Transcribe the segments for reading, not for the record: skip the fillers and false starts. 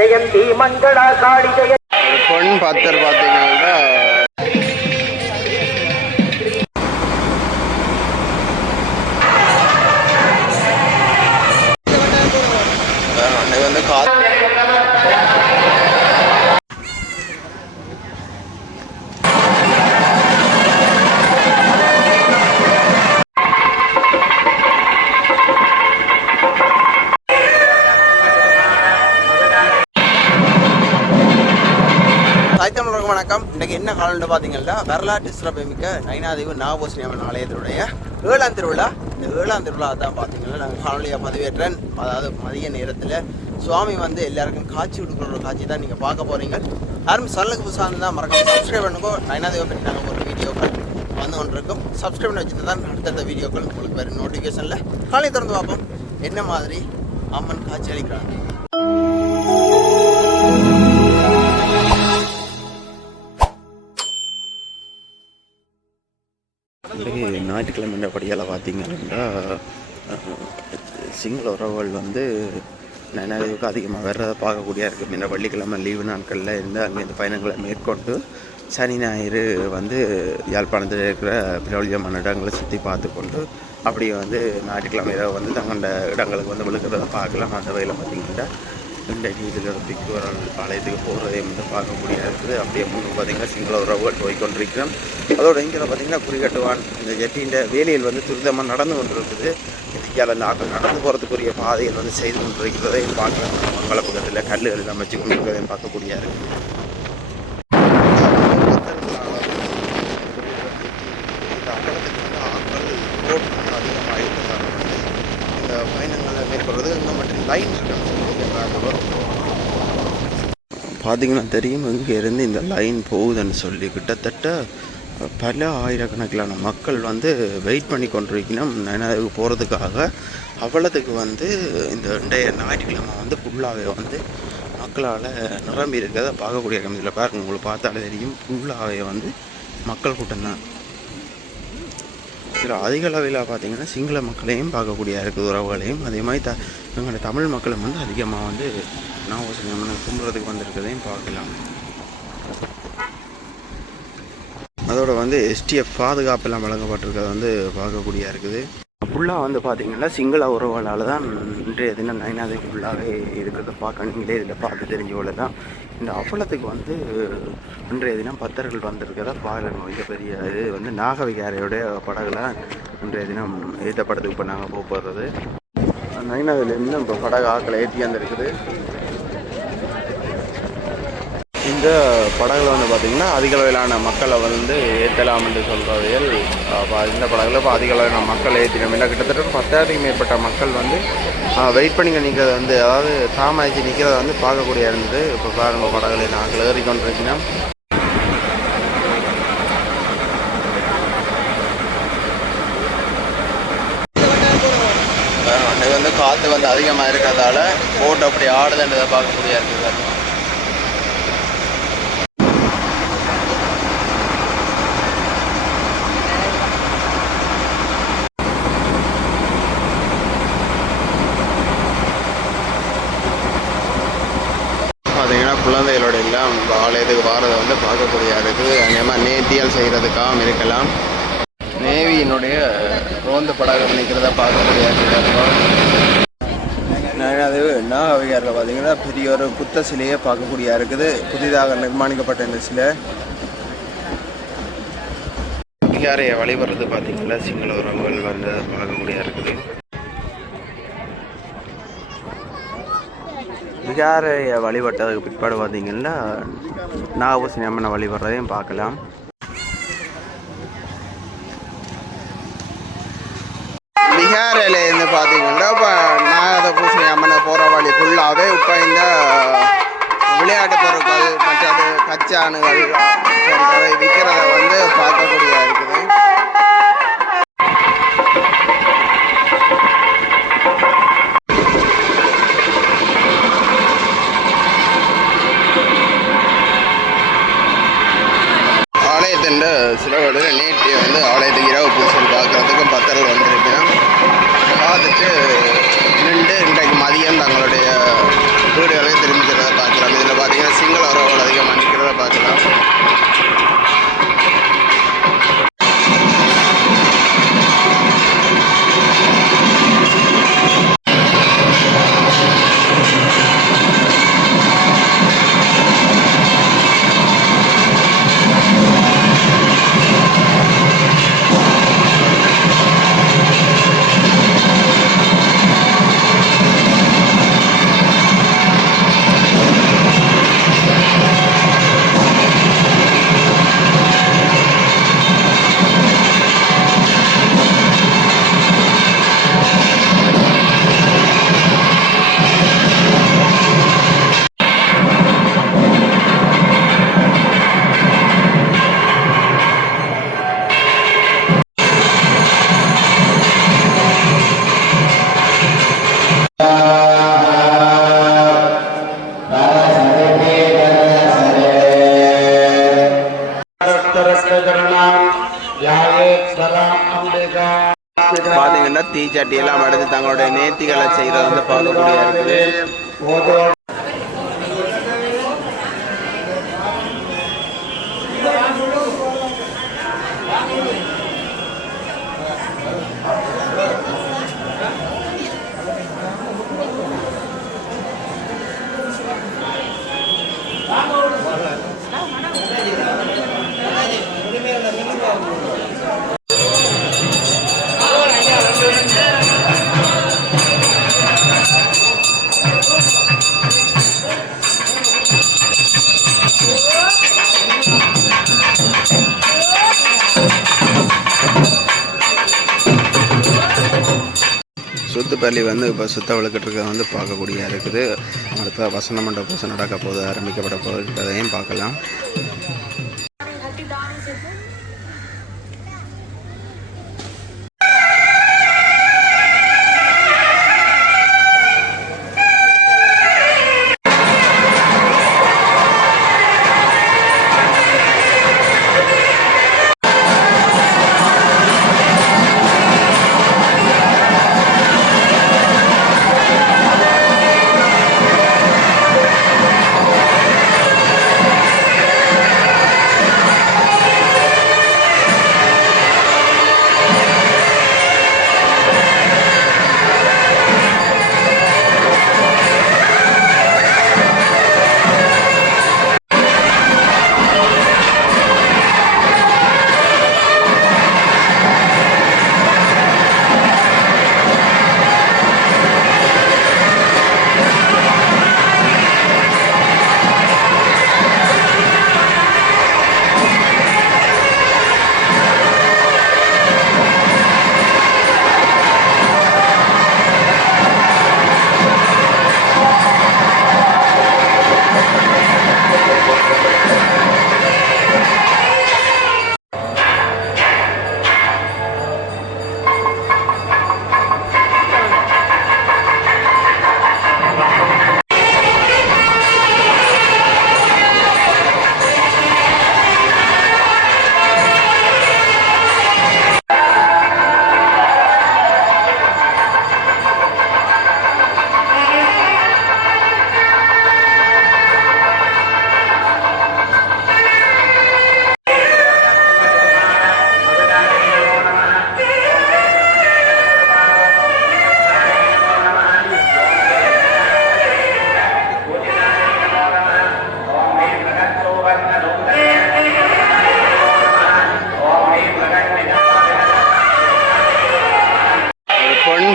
ஜெயந்தி மங்கள காளி ஜெய பொன் பத்தர் பார்த்தீங்கன்னா வந்து வணக்கம். இன்றைக்கு என்ன காலம்னு பார்த்தீங்கன்னா வரலாற்று சிறப்புமிக்க நயினாதேவி நாகபூசணி அம்மன் ஆலயத்தினுடைய 7ஆம் திருவிழா. இந்த 7ஆம் திருவிழா தான் பார்த்தீங்கன்னா நாங்கள் காணொலியாக பதிவேற்றேன். அதாவது மதிய நேரத்தில் சுவாமி வந்து எல்லாருக்கும் காட்சி கொடுக்குற ஒரு காட்சி தான் நீங்கள் பார்க்க போகிறீங்க. யாரும் சல்லுக்கு புதுசாக இருந்தால் மறக்காம சப்ஸ்கிரைப் பண்ணுங்க. நயினாதேவி பற்றி நாங்கள் ஒரு வீடியோக்கள் வந்து கொண்டிருக்கோம். சப்ஸ்கிரைப் பண்ணி வச்சுட்டு தான் அடுத்தடுத்த வீடியோக்கள் உங்களுக்கு வேறு நோட்டிஃபிகேஷனில் காலையை திறந்து பார்ப்போம் என்ன மாதிரி அம்மன் காட்சி அளிக்கிறாங்க. ஞாயிற்றுக்கிழமை படியால் பார்த்தீங்கன்னா சிங்கள உறவுகள் வந்து நயினாதேவிக்கு அதிகமாக வர்றதை பார்க்கக்கூடிய இருக்குது. இந்த வெள்ளிக்கிழமை லீவு நாட்களில் இருந்து அங்கே இந்த பயணங்களை மேற்கொண்டு சனி ஞாயிறு வந்து யாழ்ப்பாணத்தில் இருக்கிற பிரபலியமான இடங்களை சுற்றி பார்த்து கொண்டு அப்படியே வந்து ஞாயிற்றுக்கிழமை இரவு வந்து தங்களோட இடங்களுக்கு வந்து விழுக்கிறத பார்க்கலாம். அந்த வகையில் பார்த்திங்கன்னா இன்றைக்கு இதில் பிக்குவரல் ஆலயத்துக்கு போகிறதையும் வந்து பார்க்கக்கூடிய இருக்குது. அப்படியே முன்னு பார்த்திங்கன்னா சிங்கள உறவுகள் போய்கொண்டிருக்கிறோம். அதோட இங்கே பார்த்திங்கன்னா குறிகட்டுவான் இந்த ஜெட்டியின் வேலையில் வந்து துரிதமாக நடந்து கொண்டிருக்குது. இந்தியாவில் அந்த ஆக்கள் நடந்து போகிறதுக்குரிய பாதைகள் வந்து செய்து கொண்டிருக்கிறதையும் பார்க்கலாம். மங்கள பக்கத்தில் கல்லுகள் எல்லாம் வச்சு கொண்டிருக்கிறதையும் பார்க்கக்கூடிய இருக்குது. இந்த அகலத்துக்கு வந்து ஆக்கள் ரோட் அதிகமாக இருக்கிறதால வந்து இந்த பயணங்களை மேற்கொள்வது இந்த மட்டும் லைன் இருக்குன்னு பார்த்தீங்கன்னா தெரியும். இங்கே இருந்து இந்த லைன் போகுதுன்னு சொல்லி கிட்டத்தட்ட பல ஆயிரக்கணக்கிலான மக்கள் வந்து வெயிட் பண்ணி கொண்டிருக்கணும் நயினாதேவிக்கு போகிறதுக்காக. அவ்வளோத்துக்கு வந்து இந்த ஞாயிற்றுக்கிழமை வந்து ஃபுல்லாகவே வந்து மக்களால் நிரம்பி இருக்கிறத பார்க்கக்கூடிய இதில் பாருங்க, உங்களுக்கு பார்த்தாலே தெரியும் ஃபுல்லாகவே வந்து மக்கள் கூட்டம் தான். இதில் அதிக அளவில் பார்த்திங்கன்னா சிங்கள மக்களையும் பார்க்கக்கூடிய இருக்குது, உறவுகளையும். அதே மாதிரி எங்களோட தமிழ் மக்களும் வந்து அதிகமாக வந்து நாகபூசணி அம்மனை கும்பிட்றதுக்கு வந்திருக்கிறதையும் பார்க்கலாம். அதோட வந்து எஸ்டிஎஃப் பாதுகாப்பெல்லாம் வழங்கப்பட்டிருக்கிறத வந்து பார்க்கக்கூடிய இருக்குது. ஃபுல்லாக வந்து பார்த்திங்கன்னா சிங்கள உறவுகளால் தான் இன்றைய தினம் நயினாதேவி ஃபுல்லாகவே இருக்கிறத பார்க்க நீங்களே இதில் பார்த்து தெரிஞ்சு கொள்ள தான். இந்த அவ்வளத்துக்கு வந்து இன்றைய தினம் பக்தர்கள் வந்திருக்கிறத பார்க்கலாம். மிகப்பெரிய இது வந்து நாகவிகாரையோடைய படகுல இன்றைய தினம் ஏற்றப்படத்துக்கு இப்போ நாங்கள் போகிறது. நயினாதேவிலேருந்து இப்போ படகு ஆக்களை ஏற்றி வந்துருக்குது. இந்த படகுல வந்து பார்த்திங்கன்னா அதிக அளவிலான மக்களை வந்து ஏற்றலாம் என்று சொல்கிறவையில் இந்த படகுல இப்போ அதிக அளவிலான மக்கள் ஏற்றினோம். இல்லை கிட்டத்தட்ட 10,000க்கும் மேற்பட்ட மக்கள் வந்து வெயிட் பண்ணிங்க நிற்கிறத வந்து அதாவது தாமாச்சு நிற்கிறத வந்து பார்க்கக்கூடிய இருந்தது. இப்போ பாருங்கள் படகுல நாங்கள் ஏறிக்கொண்டிருக்கோம். அன்றைக்கு வந்து காற்று வந்து அதிகமாக இருக்கிறதால போட்டு அப்படி ஆடுதுன்றதை பார்க்கக்கூடிய இருக்குது. பார்த்தீங்கன்னா குழந்தைகளோட எல்லாம் ஆலயத்துக்கு வாரதை வந்து பார்க்கக்கூடிய இருக்குது. அநேகமாக நேர்த்தியால் செய்கிறதுக்காகவும் இருக்கலாம். நேவியினுடைய ரோந்து படகு நிற்கிறத பார்க்கக்கூடிய நயினாதேவி நாகவிகாரில் பார்த்தீங்கன்னா பெரிய ஒரு புத்த சிலையை பார்க்கக்கூடிய இருக்குது. புதிதாக நிர்மாணிக்கப்பட்ட இந்த சிலை விகாரையை வழிபடுறது பார்த்தீங்கன்னா சிங்கள உறவுகள் வந்து பார்க்கக்கூடிய இருக்குது. விகாரையை வழிபட்டதுக்கு பிற்பாடு பார்த்தீங்கன்னா நாகபூசணி அம்மனை வழிபடுறதையும் பார்க்கலாம். விகாரையிலேருந்து பார்த்தீங்கன்னா இப்போ நாகபூசணி அம்மனை போகிற வழி ஃபுல்லாகவே இப்போ இந்த விளையாட்டு பொருட்கள் மற்றது கச்சானுகள் போன்றவை விற்கிறத வந்து பார்க்கக்கூடிய இருக்குது. ஆலயத்தின் சிலவோட நேற்று வந்து ஆலயத்துக்கு இரவு பூசல் பார்க்குறதுக்கும் பக்தர்கள் வந்திருக்கேன். பார்த்துட்டு நின்று இன்றைக்கு மதியம் தங்களுடைய வீடுகளை திரும்பிக்கிறத பார்க்க பார்த்தீங்கன்னா சிங்கள உறவுகள் அதிகமாக நிற்கிறத பார்க்கலாம். பார்த்தீங்கன்னா தீச்சட்டி எல்லாம் எடுத்து தங்களுடைய நேர்த்திகளை செய்கிறத வந்து பார்க்கக்கூடிய இருக்குது. சுத்துப்பள்ளி வந்து இப்போ சுத்த விளக்கிட்டு வந்து பார்க்கக்கூடிய இருக்குது. அடுத்த வசன மண்டப பூசை நடக்க போது ஆரம்பிக்கப்பட போகுதுன்றதையும் பார்க்கலாம்.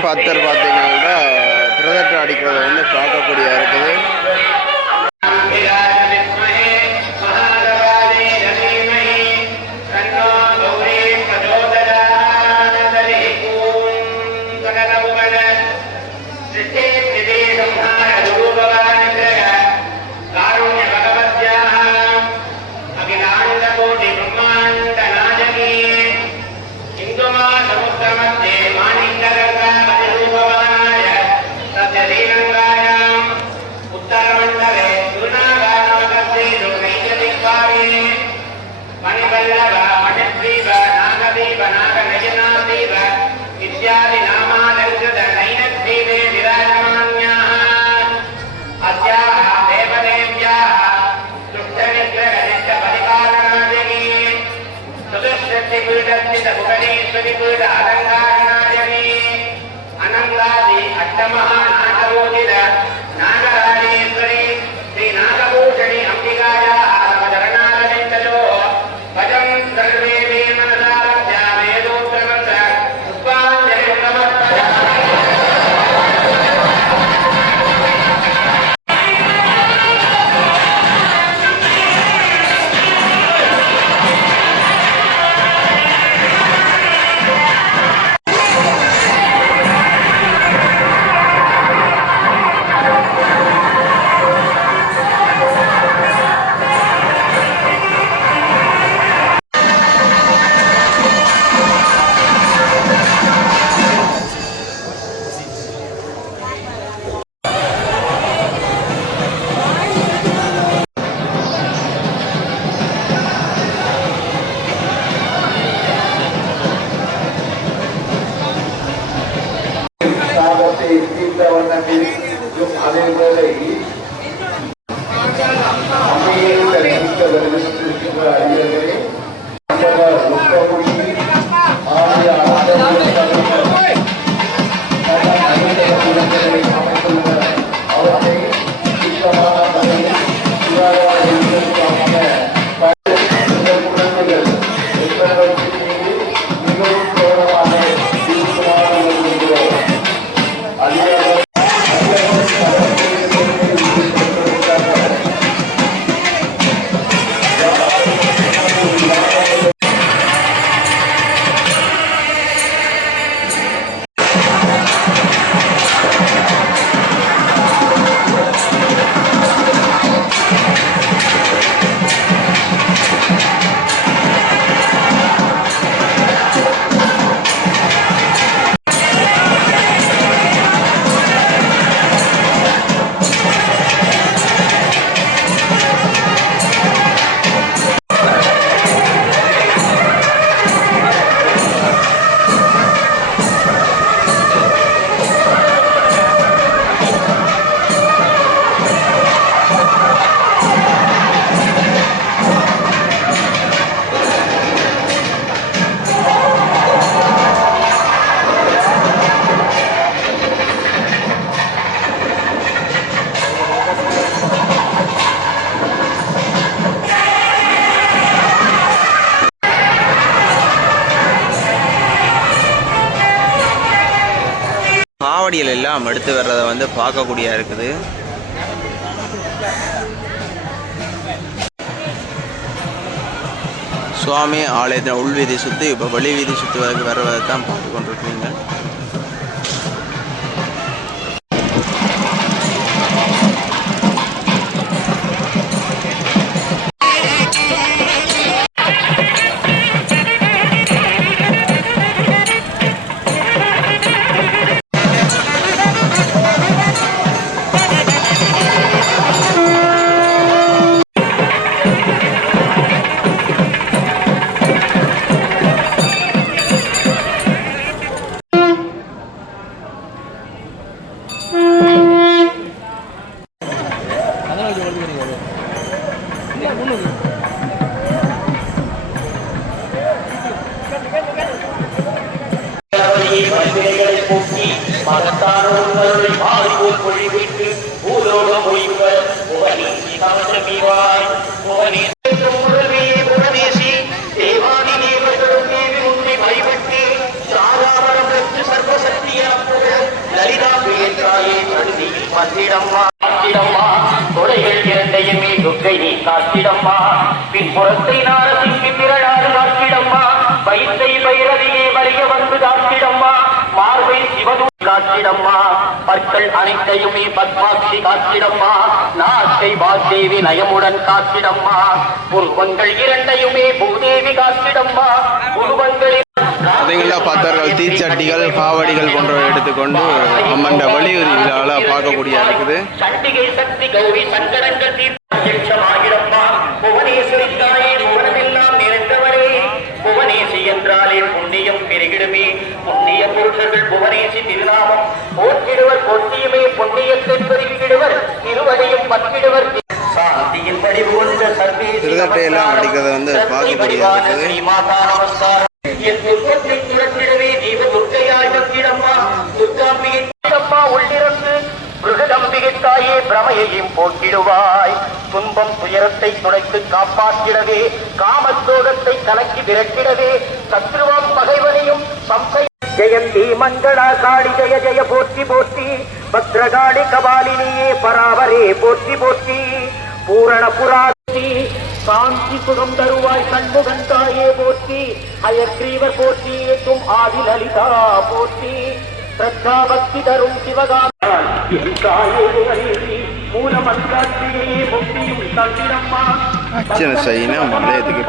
பக்தர் பார்த்தீங்கன்னா பிரதட்டம் அடிக்கிறத வந்து பார்க்கக்கூடிய இருக்குது. देवदेव्याः காவடிகள் எல்லாம் எடுத்து வர்றதை வந்து பார்க்கக்கூடிய இருக்குது. சுவாமி ஆலயத்தின் உள்வீதி சுற்றி இப்போ வெளி வீதி சுற்றுவதற்கு வருவதை தான் பார்த்து கொண்டிருக்கிறீங்க. கொடைகள் இரண்டையுமே துர்க்கை நீ காத்திடம்மா, பின்புறத்தை நாரசிங்கி பிறழாறு காத்திடம்மா, வயிற்றை பைரவியே வலிய வந்து காத்திடம்மா, மார்பை சிவதூ காத்திடம்மா, பற்கள் அனைத்தையுமே பத்மாட்சி காத்திடம்மா, நாட்டை வாத்தேவி நயமுடன் காத்திடம்மா, புருவங்கள் இரண்டையுமே பூதேவி காத்திடம்மா, புருவங்களில் பார்த்தவர்கள் தீச்சட்டிகள் காவடிகள் போன்றவை எடுத்துக்கொண்டு அம்மன் வலியுறு விழாவில் பார்க்கக்கூடிய இருக்குது. சண்டிகை சக்தி கௌரி சங்கடங்கள் தீர்த்தமாகிடம்மா, புவனேஸ்வரி தாயே புவனமெல்லாம் நிறைந்தவரே, புவனேசி என்றாலே புண்ணியம் பெருகிடுமே, புண்ணிய புருஷர்கள் புவனேசி திருநாமம் போற்றிடுவர், போற்றியுமே புண்ணியத்தை பெருகிடுவர், திருவடியும் பற்றிடுவர். சாந்தியின் படிவு கொண்ட திருதட்டையெல்லாம் அடிக்கிறத வந்து பார்க்கக்கூடிய மாதா நமஸ்காரம். என் துர்க்கத்தை துரத்திடவே தீப துர்க்கையாய் வந்திடம்மா, துர்காம்பிகை உள்ளிருந்து மிருகதம்பிகை தாயே பிரமையையும் போக்கிடுவாய், துன்பம் துயரத்தை துடைத்து காப்பாற்றிடவே, காமத்தோகத்தை கலக்கி விரட்டிடவே, சத்ருவாம் பகைவனையும் சம்சய ஜெயந்தி மங்களா காளி ஜெய ஜெய போற்றி போற்றி, பத்ரகாளி கபாலினியே பராவரே போற்றி போற்றி, பூரண புராதி சாந்தி சுகம் தருவாய் சண்முகன் தாயே போற்றி, அயக்ரீவர் போற்றி ஏற்றும் ஆதி லலிதா போற்றி, ஸ்ரத்தா பக்தி தரும் சிவகாமி மூலமந்தாட்சியே முக்தியும் தந்திரம்மா, அர்ச்சனை செய்யணும் மலையத்துக்கு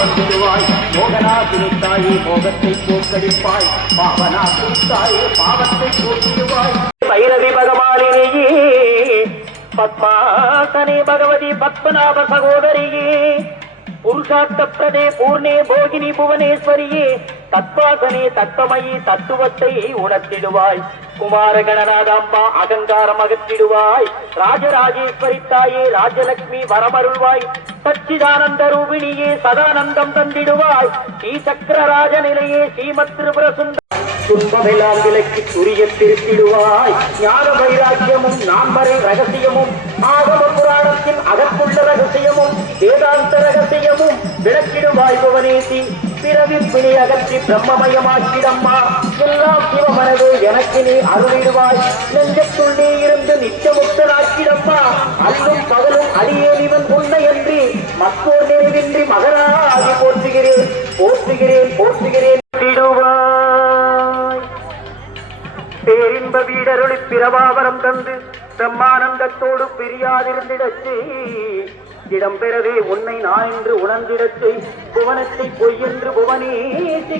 வந்துடுவாய், மோகனாசினி தாயே மோகத்தை போக்கடிப்பாய், பாவனாசினி தாயே பாவத்தை போக்கிடுவாய், பைரவி பகவானிலேயே பத்மாசனே பகவதி பத்மநாப சகோதரியே, புருஷார்த்தப்ரதே பூர்ணே போகினி புவனேஸ்வரியே, தத்வாசனே தத்வமயி தத்துவத்தை உணர்த்திடுவாய், குமார கணநாதாம்பா அகங்காரம் அகற்றிடுவாய், ராஜராஜேஸ்வரி தாயே ராஜலட்சுமி வரமருள்வாய், சச்சிதானந்த ரூபிணியே சதானந்தம் தந்திடுவாய், ஸ்ரீ சக்கரராஜ நிலையே ஸ்ரீமத் திரிபுர சுந்தர துன்பமெல்லாம் விலக்கி துரிய திருத்திடுவாய், ஞான வைராக்கியமும் நான்மறை ரகசியமும் ஆகம புராணத்தின் அகத்துள்ள ரகசியமும் வேதாந்த ரகசியமும் விளக்கிடுவாய் புவனேசி, பிறவி பிணை அகற்றி பிரம்மமயமாக்கிடம்மா, எல்லாம் சிவமனது எனக்கு நீ அருளிடுவாய், நெஞ்சத்துள்ளே இருந்து நித்தியமுக்தனாக்கிடம்மா, அல்லும் பகலும் அடியேனிவன் உன்னையன்றி மற்றோர் நிறைவின்றி மகனாகி போற்றுகிறேன் போற்றுகிறேன் போற்றுகிறேன் பேரின்ப வீடருளி பிரபாவரம் தந்து பிரம்மானந்தத்தோடு பிரியாதிருந்திடச்சு, இடம்பெறவே உன்னை நான் என்று உணர்ந்திடச்சு, புவனத்தை பொய் என்று புவனேசி